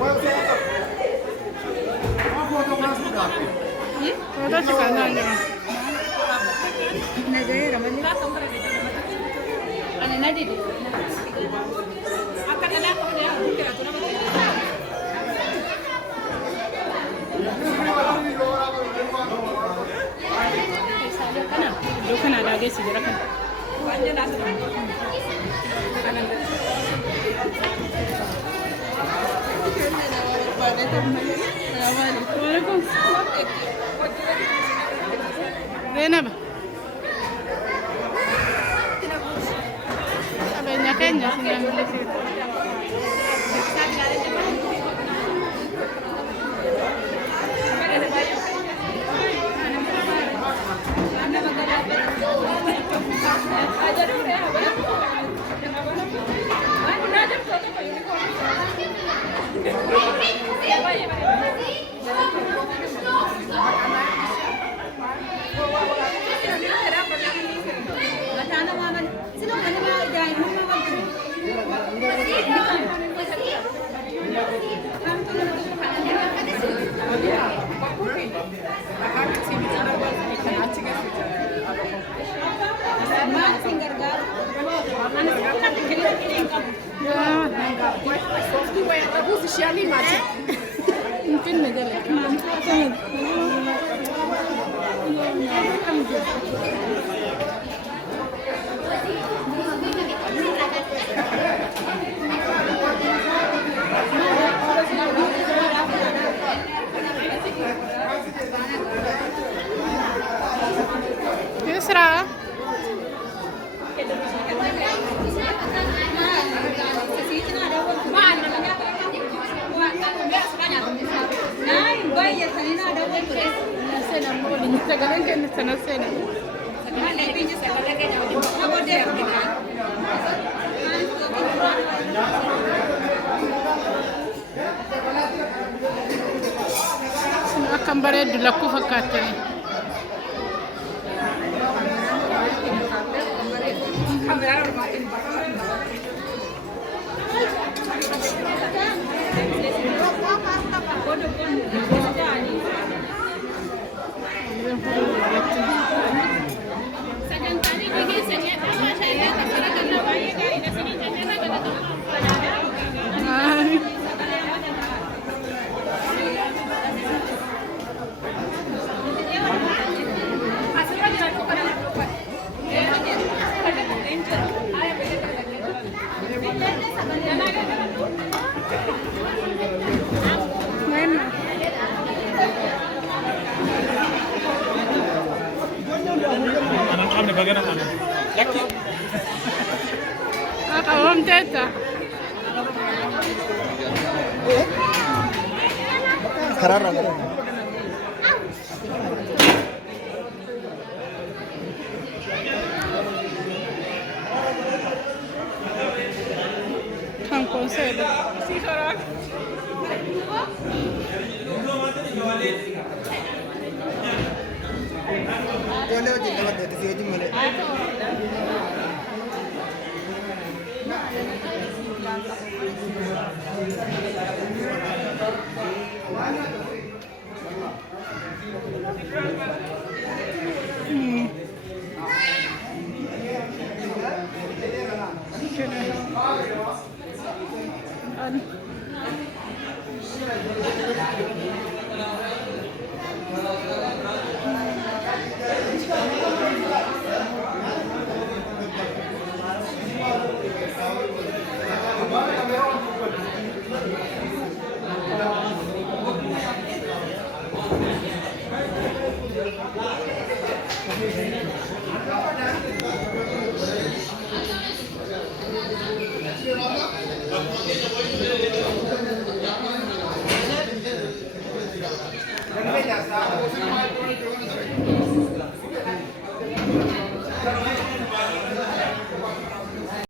Foto sekarang aja. Negara mana? Ane nadi di. Akan ada apa dia? Kira tu nama dia. Dukan ada lagi sih kan. Banyak dah. Waalaikumsalam. Zainab. Abangnya Kenya senang di situ. Mungkin negara. Yusra. Sekarang kan sana sana. Sekarang lebih je sekarang kan jauh. Apa dia? Akan beredar laku fakatnya. Anak-anak bagian mana? Laki. Kalau teta. Karara. Kan konser. Si sorak. Boleh aja lewat dari sini boleh.